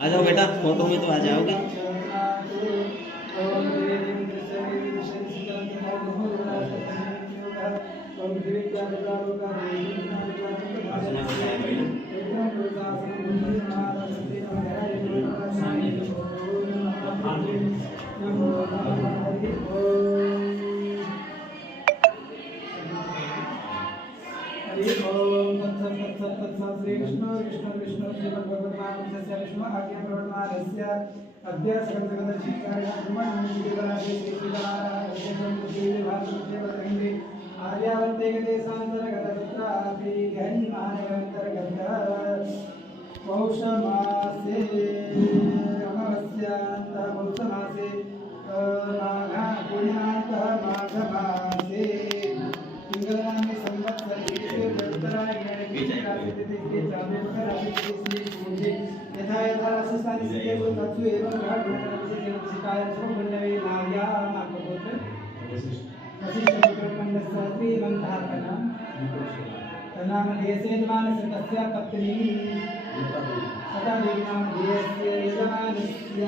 आ जाओ बेटा, फोटो में तो आ जाओगे। श्री विष्णु विष्णु विष्णु श्रीमद्भगवद्गीता विष्णु आज्ञा प्रवर्तमानस्य अद्य सकल जगत शिक्षाया ब्रह्मण्य देवराजे श्रीधराजे आर्यावर्ते देशांतरगत तत्रापि गहनमानयन्तर्गत पौषमासे अमावस्यान्तः पौषमासे माघ पूर्णिमान्तः माघमासे इंद्राणी संवत्सरे यथा यथा रसस्थानी सिद्धे को तत्व एवं घाट शिकाय सुपुण्यवे नाव्या मार्गोत्र वशिष्ठ पुत्र मंडस्त्री मंतार्पण तनाम देशे यजमानस्य तस्य पत्नी सदा देवी नाम देशस्य यजमानस्य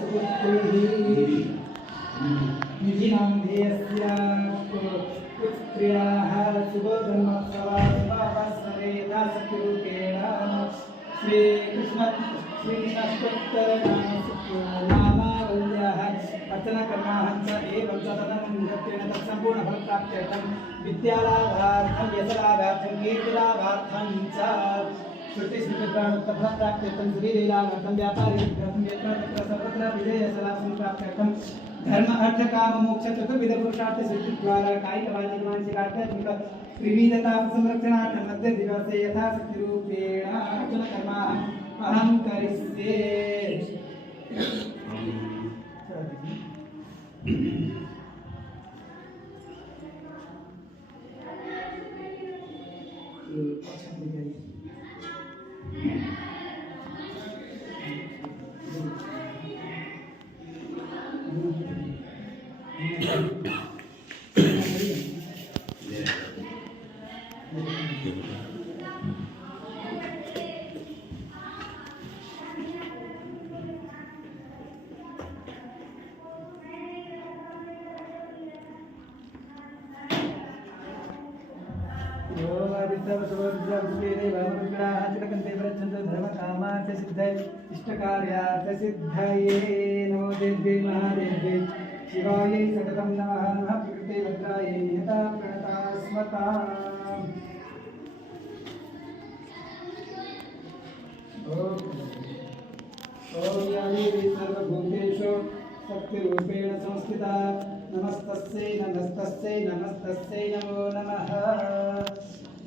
सुपुत्री निधि नाम देशस्य पुत्र्याः शुभोधर्मोत्सवावसरे यथाशक्तिरूपेण श्रीकृष्णस्तोत्रनामावल्याः अर्चनकर्माः च एवं च तदनुगत्येन तत्सम्पूर्णफलप्राप्त्यर्थं विद्यालाभार्थं यशलाभार्थं कीर्तिलाभार्थं च श्रुतिस्मृतिप्राप्त्यर्थं श्रीलीलाभार्थं व्यापारीर्थं यत्र तत्र सर्वत्र विजयशलासंप्राप्त्यर्थं धर्म अर्थ काम मोक्ष चतुर्विध पुरुषार्थ सिद्धि द्वारा कायिक वाचिक मानसिक आध्यात्मिक विविधता संरक्षणार्थं मध्य दिवसे यथाशक्ति रूपेण अर्चन कर्माः अहं करिष्ये। नमो देव्यै महादेव्यै शिवायै सततं नमः नमः प्रकृते भद्रायै यथा प्रणता स्मता ॐ या देवी सर्वभूतेषु शक्तिरूपेण संस्थिता नमस्तस्यै नमस्तस्यै नमस्तस्यै नमो नमः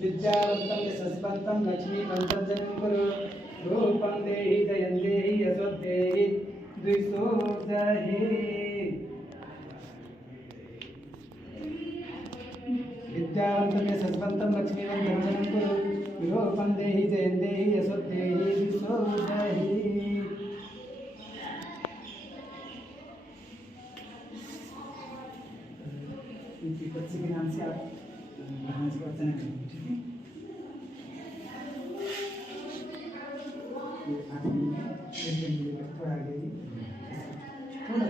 विद्यावन्तं यशस्वन्तं लक्ष्मीपन्तर्जनं कुरु रूपं देहि जयं देहि यशो देहि द्विषो जहि विद्यावन्तं यशस्वन्तं लक्ष्मीपन्तर्जनं कुरु रूपं देहि जयं देहि यशो देहि द्विषो जहि इनकी बच्चे के नाम से आप भगवान से प्रार्थना करेंगे, ठीक है? ये आदमी एक दिन के लिए थोड़ा आगे ही थोड़ा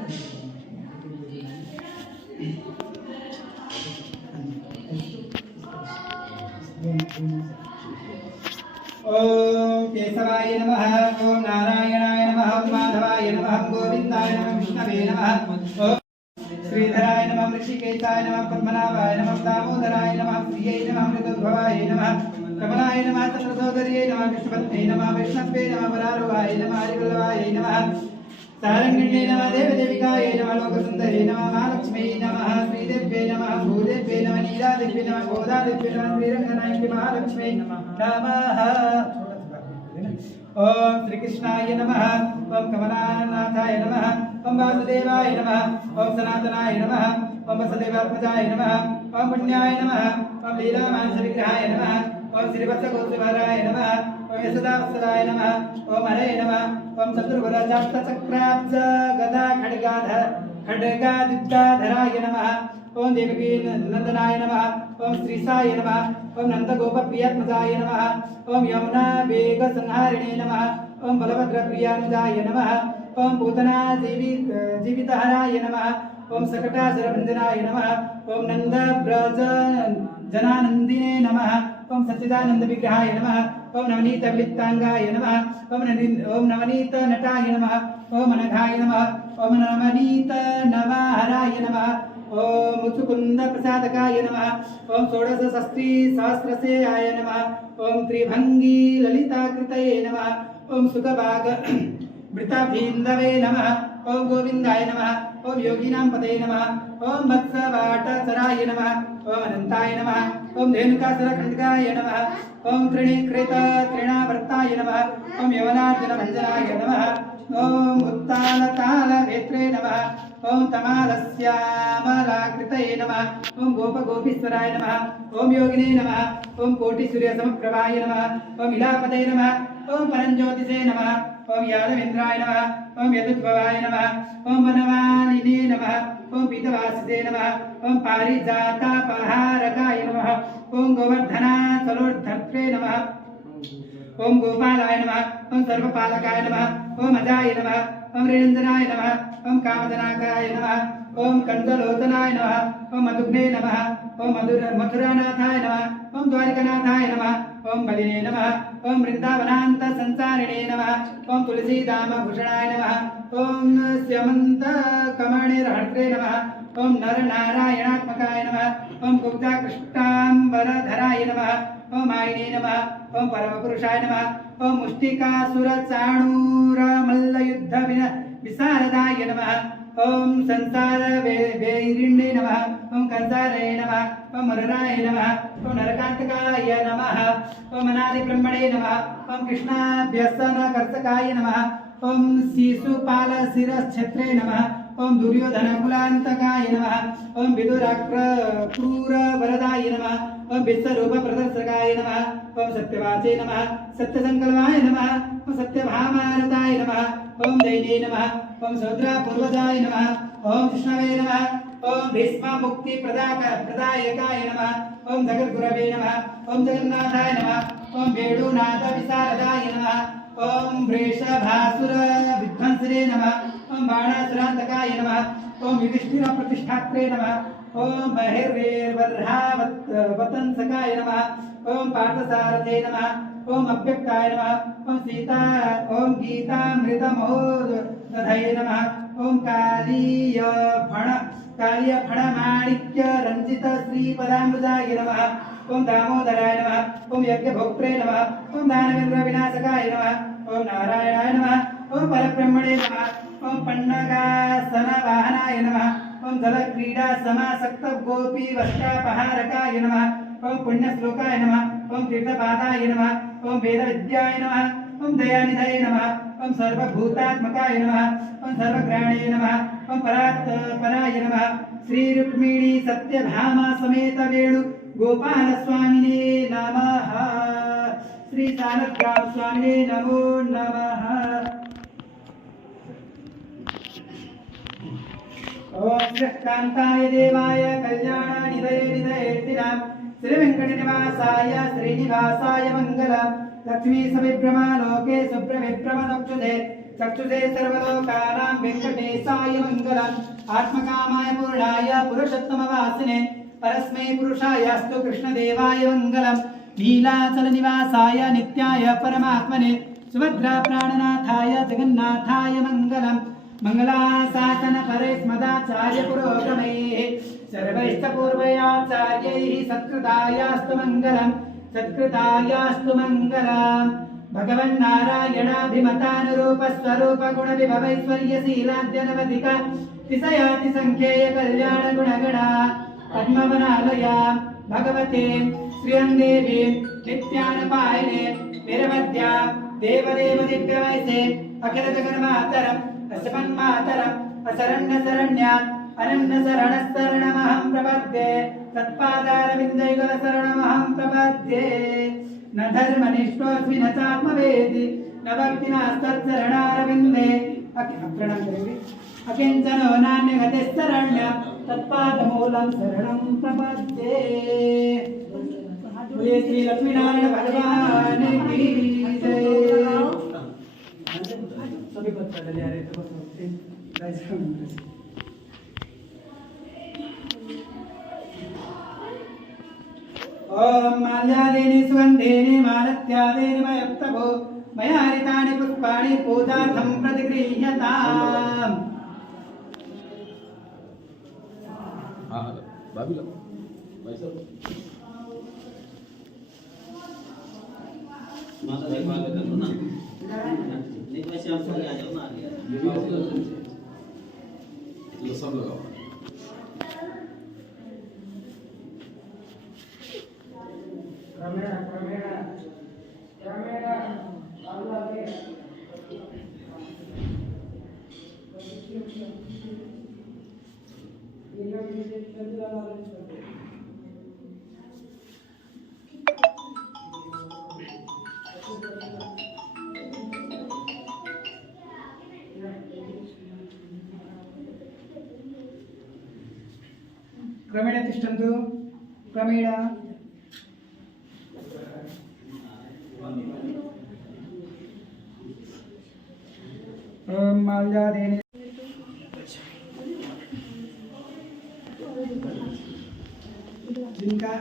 ओम केशवाय नमः ओम नारायणाय नमः ओम माधवाय नमः गोविंदाय नमः विष्णवे नमः ओम श्रीधराय नमः ऋषिकेशाय नमः पद्मनाभाय नमः दामोदराय नमः प्रिये नमः मृदुद्भवाय नमः कमलाय नमः चंद्रसोदर्ये नमः विष्णुपत्ने नमः वैष्णवे नमः वरारोहाय नमः हरिवल्लभाय नमः सारंगिण्ये नमः देवदेविकाय नमः लोकसुन्दरे नमः महालक्ष्मी नमः श्रीदेव्ये नमः भूदेव्ये नमः नीलादेव्ये नमः गोदादेव्ये नमः श्रीरंगनायकी महालक्ष्मी नमः ओम श्री कृष्णाय नमः ओम कमलानाथाय नमः ओम वासुदेवाय नमः ओम सनातनाय नमः ओम वसुदेवात्मजाय नमः ओम पुण्याय नमः ओम लीलामानस विग्रहाय नमः ओम श्रीवत्सगोत्रभराय नमः ओम यशोदावत्सलाय नमः ओम हरे नमः ओम चतुर्भुजाष्टचक्राब्ज गदा खड्गादित्याधराय नमः ओम देवकी नंदनाय नमः ओम श्रीसाय नमः ओम नंदगोपप्रियात्मजाय नमः ओम यमुना वेग संहारिणे नमः ओम बलभद्रप्रियानुजाय नमः ओम पूतना जीवितहराय नमः ओम सकटासुरभञ्जनाय नमः ओम नंदव्रज जनानंदिने नमः ओम सच्चिदानंद विग्रहाय नमः ओम नवनीत विलिप्तांगाय नमः ओम नवनीत नटाय नमः ओम अनघाय नमः ओम नवनीत नवाहराय नमः ओम मुचुकुंद प्रसादकाय नमः ओम षोडश षष्ठी सहस्रसेयाय नमः ओम त्रिभंगी ललिताकृतये नमः ओम सुखभाग मृताभीन्दवे नमः ओम गोविंदाय नमः ओम योगिनां पतये नमः ओम वत्सवाटचराय नमः ओम अनंताय नमः ओम धेनुकासुरखण्डकाय नमः ओम त्रिणावर्ताय नमः ओम यवनार्जुनभञ्जनाय नमः ओम उत्तालतालवेत्रे नमः ओम तमालस्यामलाकृतये नमः ओम गोपगोपीश्वराय नमः ओम योगिने नमः ओम कोटिसूर्यसमप्रभाय नमः ओम इलापतये नमः ओम परञ्ज्योतिषे नमः ओम यादवेन्द्राय नमः ओम यदुद्भवाय नमः ओम वनमालिने नमः ओम पीतवासिते नमः ओम पारिजातापहारकाय नमः ओम गोवर्धनाचलोद्धत्रे नमः ओम गोपालाय नमः ओम सर्वपालकाय नमः ओम अजाय नमः ओम निरंजनाय नमः ओम कामदनाकाय नमः ओम कंदलोचनाय नमः ओम मधुग्ने नमः ओम मथुरानाथाय नमः ओम द्वारिकानाथाय नमः ओम बलिने नमः ओम वृंदावनांत संसारिणे नमः ओम तुलसीदाम भूषणाय नमः ओम स्यमंत कमणिर्हर्त्रे नमः ओम नरनारायणात्मकाय नमः ओम कुब्जाकृष्टांबरधराय नमः ओम आयिने नमः ओम परमपुरुषाय नमः ओम मुष्टिकासुरचाणूरमल्लयुद्ध विशारदाय नमः ओम संसार वैरिण्ये नमः ओम कंसारे नमः ओम मरराय नमः ओम नरकांतकाय नमः ओम अनादिब्रह्मणे नमः ओम कृष्णाभ्यसनकर्तकाय नमः ओम शिशुपालशिरश्छत्रे नमः ओम दुर्योधनकुलांतकाय नमः ओम विदुराक्रूरवरदाय नमः ओम विश्वरूपप्रदर्शकाय नमः ओम सत्यवाचे नमः सत्यसंकल्पाय नमः ओम सत्यभामारताय नमः ओम दैने नमः ओम सौद्रापूर्वजाय नमः ओम विष्णवे नमः ओम भीष्ममुक्तिप्रदायकाय नमः ओम जगद्गुरवे नमः ओम जगन्नाथाय नमः ओम वेणुनाथविशारदाय नमः ओम वृषभासुरविध्वंसने नमः ओम बाणासुरान्तकाय नमः ओम युधिष्ठिरप्रतिष्ठात्रे नमः ओम बहिर्वेर्वर्हावतंसकाय नमः ओम पार्थसारथे नमः ओम अव्यक्ताय नमः ओम सीता ओम गीतामृतमहोदधये नमः ओम कालीयफणमाणिक्य रंजित श्रीपदाम्बुजाय नमः ओम दामोदराय नमः ओम यज्ञभोक्त्रे नमः ओम दानवेन्द्र विनाशकाय नमः ओम नारायणाय नमः ओम परब्रह्मणे नमः ओम पन्नगासनवाहनाय नमः ओम जलक्रीडा समासक्त गोपी वस्त्रापहारकाय नमः ओम पुण्यश्लोकाय नमः ओम तीर्थपादाय नमः ओम वेदविद्याय नमः ओम दयानिधये नमः ओम सर्वभूतात्मकाय नमः ओम सर्वग्राणे नमः ओम परात्पराय नमः श्री रुक्मिणी सत्यभामा समेत वेणु गोपाल स्वामिने नमः श्री सालग्राम स्वामिने नमो नमः ओम श्रीकांताय देवाय कल्याणनिधये श्री वेंकटनिवासाय श्रीनिवासाय मंगलम् लक्ष्मी सविभ्रमा लोके सुप्रविभ्रम चक्षुषे सर्वलोकानां वेंकटेशाय मंगलम् आत्मकामाय पूर्णाय पुरुषोत्तमवासिने परस्मै पुरुषायस्तु कृष्णदेवाय मंगलम् नीलाचलनिवासाय नित्याय परमात्मने सुभद्रा प्राणनाथाय जगन्नाथाय मंगलम् मंगलाशासन परेस्मदाचार्य पुरोगमैः सर्वैश्च पूर्वयाचार्यैः सत्कृतायास्तु मंगलम् सत्कृतायास्तु मंगलम् भगवन्नारायणाभिमतानुरूपस्वरूपगुणविभवैश्वर्यशीलाद्यनवधिक तिसयातिसङ्ख्येय कल्याणगुणगणा पद्मवनालया भगवते श्रियङ्देवी नित्यानपायने निरवध्या देवदेवदिव्यवैसे अखिलजगन्मातरम् अस्मन्मातरम् अशरण्यशरण्यात् अनन्यशरणशरणमहं प्रपद्ये तत्पादारविन्दयुगलशरणमहं प्रपद्ये न धर्मनिष्ठोऽस्मि न चात्मवेदि न भक्तिनास्तत्चरणारविन्दे प्रणम करेंगे अकिंचनो नान्यगतिश्चरण्य तत्पादमूलं शरणं प्रपद्ये बोलिए श्री लक्ष्मीनारायण भगवान की जय। सभी बच्चा ले आ रहे थे बस गाइस ओम माल्यादेने सुगंधेने मालत्यादेने मयप्तभो मया हरितानि पुष्पाणि पूजार्थं प्रतिगृह्यताम् हाँ भाभी लो भाई साहब माता जी बात कर लो ना नहीं वैसे आप आ जाओ ना आगे ये सब लगाओ कैमरा क्रमेण तिष्ठन्तु क्रमेण ओम माल्यादेने जिनका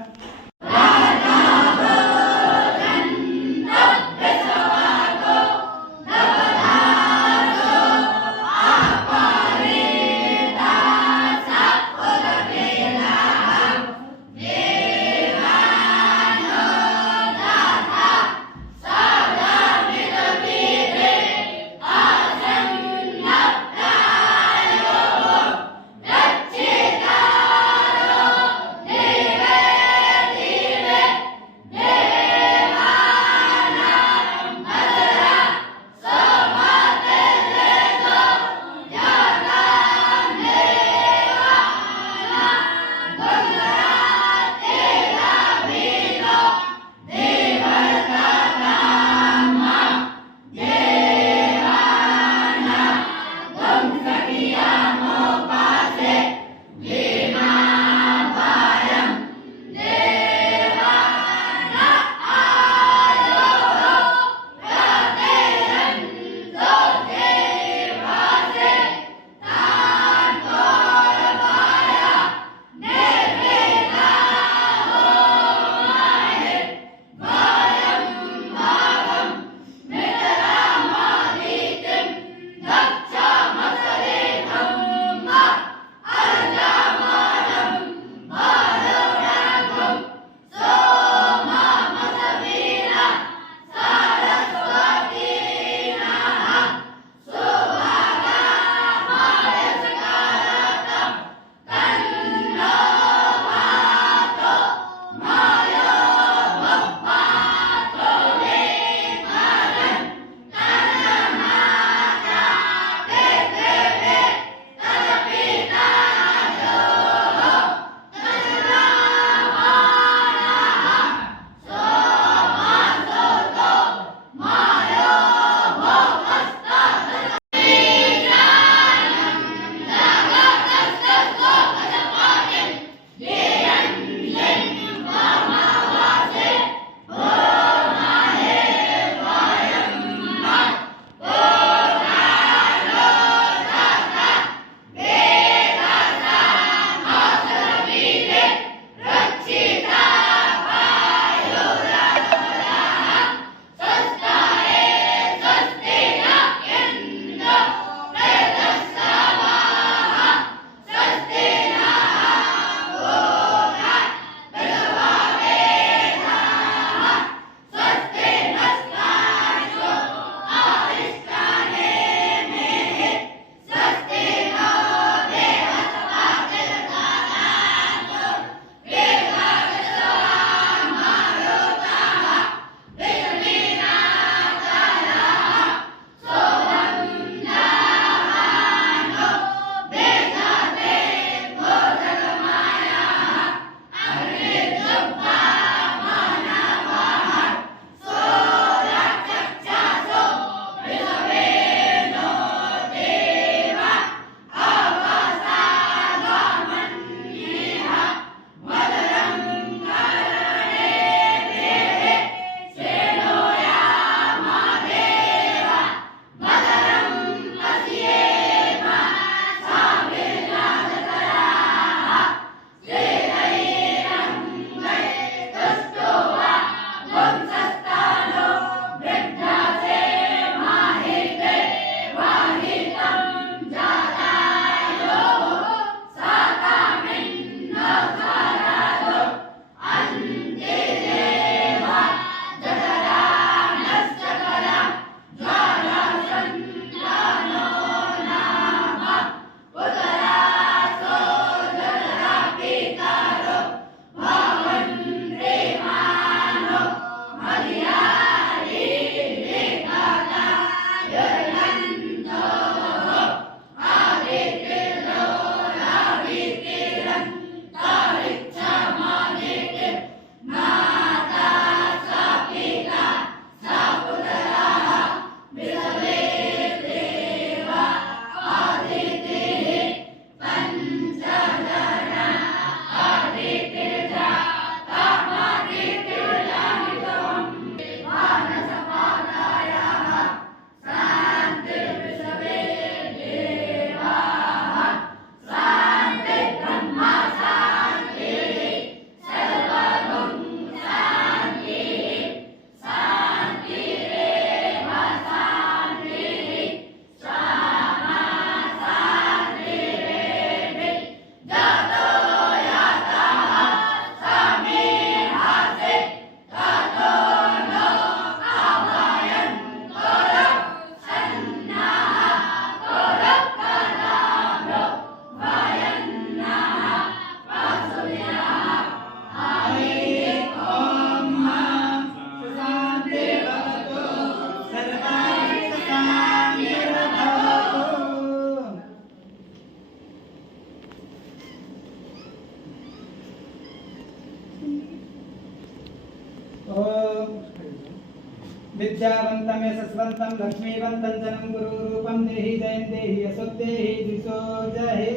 विद्यावन्तं यशस्वन्तं लक्ष्मीवन्तं जनं गुरुरूपं देहि जयं देहि यशो देहि दिशो जहे।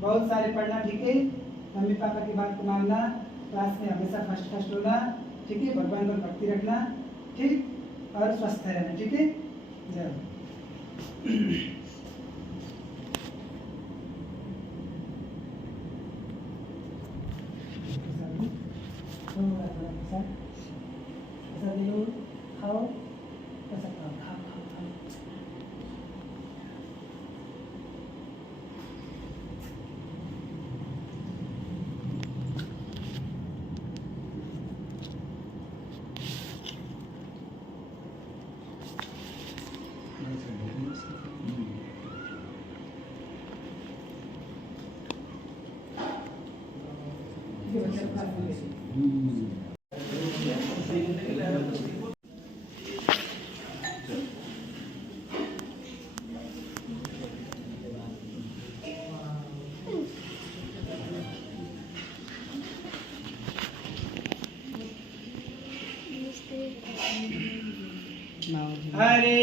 बहुत सारे पढ़ना, ठीक है। मम्मी पापा की बात को मानना, क्लास में हमेशा फर्स्ट होना, ठीक है। भगवान पर भक्ति रखना, ठीक, और स्वस्थ रहना, ठीक है। जय ऐसा दिलो खाओ, ऐसा खाओ, खाओ खाओ खाओ। ठीक है बच्चे, क्लास में बैठिए। हरे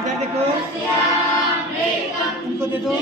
इधर देखो, उनको दे दो।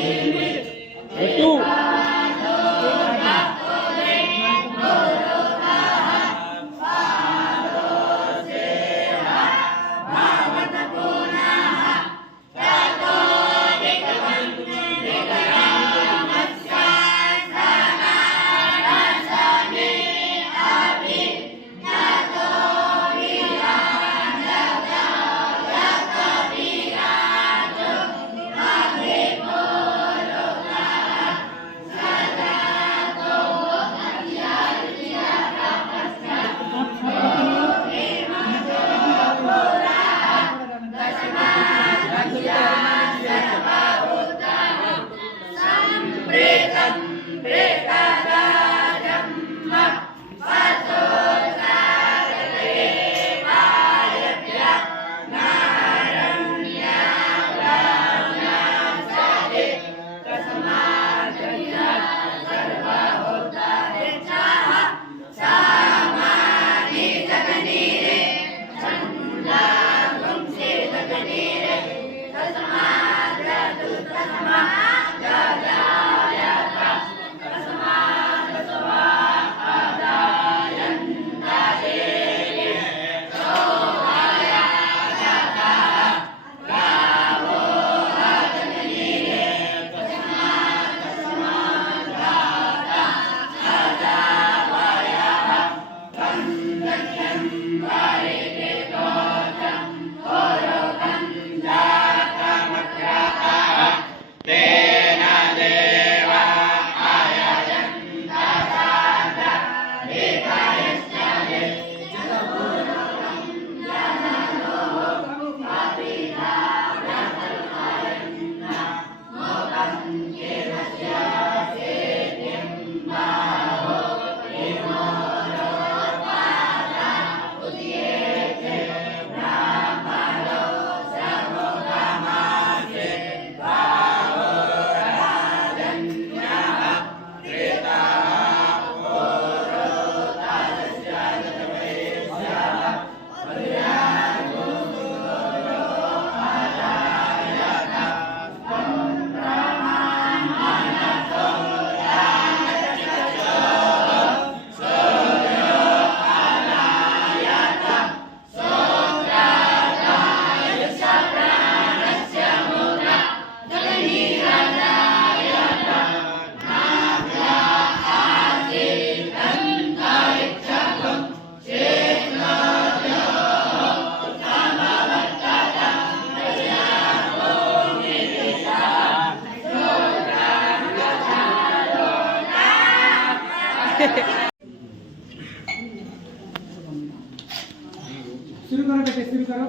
रिसीव करो।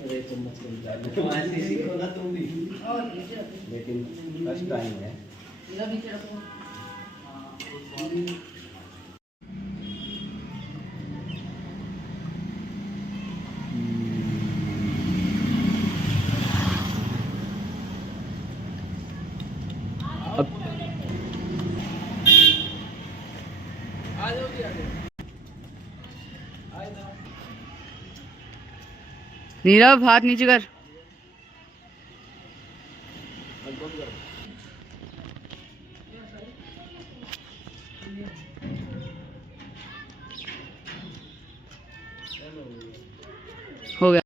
अरे चम्मच ऐसे सीखो ना तुम भी, लेकिन फर्स्ट टाइम है। नीरव हाथ नीचे कर। हो गया।